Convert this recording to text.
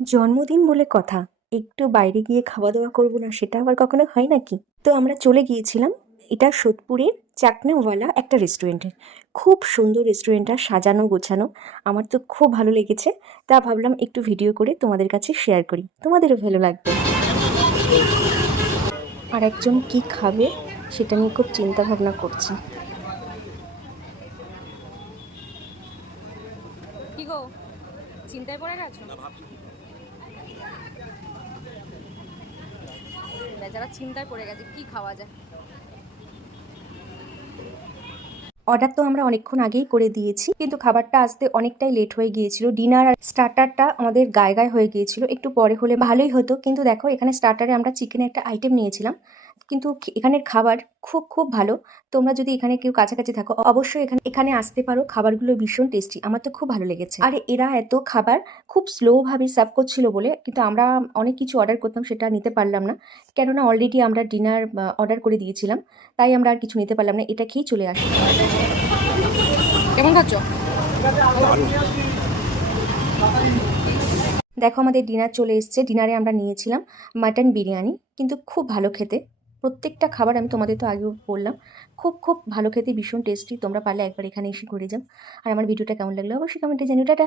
জন্মদিন বলে কথা, একটু বাইরে গিয়ে খাওয়া দাওয়া করবো না, সেটা আবার কখনো হয় নাকি? তো আমরা চলে গিয়েছিলাম এটা সোদপুরের চাকনাওয়ালা একটা রেস্টুরেন্টে। খুব সুন্দর রেস্টুরেন্টটা, সাজানো গোছানো। আমার তো খুব ভালো লেগেছে। তা ভাবলাম একটু ভিডিও করে তোমাদের কাছে শেয়ার করি, তোমাদেরও ভালো লাগবে। আর একজন কি খাবে সেটা নিয়ে খুব চিন্তা ভাবনা করছি। কি গো, চিন্তায় পড়ে গেছো? বেচারা চিন্তায় পড়ে গেছে, কি খাওয়া যায়। অর্ডার তো আমরা অনেকক্ষণ আগেই করে দিয়েছি, কিন্তু খাবারটা আসতে অনেকটাই লেট হয়ে গিয়েছিল। ডিনার আর স্টার্টারটা আমাদের গায়ে গায়ে হয়ে গিয়েছিল, একটু পরে হলে ভালোই হতো। কিন্তু দেখো, এখানে স্টার্টারে আমরা চিকেনের একটা আইটেম নিয়েছিলাম, কিন্তু এখানের খাবার খুব খুব ভালো। তোমরা যদি এখানে কেউ কাছাকাছি থাকো, অবশ্যই এখানে এখানে আসতে পারো। খাবারগুলো ভীষণ টেস্টি, আমার তো খুব ভালো লেগেছে। আর এরা এত খাবার খুব স্লোভাবে সার্ভ করছিল বলে কিন্তু আমরা অনেক কিছু অর্ডার করতাম, সেটা নিতে পারলাম না। কেননা অলরেডি আমরা ডিনার অর্ডার করে দিয়েছিলাম, তাই আমরা আর কিছু নিতে পারলাম না, এটা খেয়েই চলে আসি। কেমন খাচ্ছ? দেখো, আমাদের ডিনার চলে এসছে। ডিনারে আমরা নিয়েছিলাম মাটন বিরিয়ানি, কিন্তু খুব ভালো খেতে। প্রত্যেকটা খাবার আমি তোমাদের তো আগেও বললাম, খুব খুব ভালো খেতে, ভীষণ টেস্টি। তোমরা পারলে একবার এখানে এসে ঘুরে যাও। আর আমার ভিডিওটা কেমন লাগলো অবশ্যই কমেন্টে জানিও। টাটা।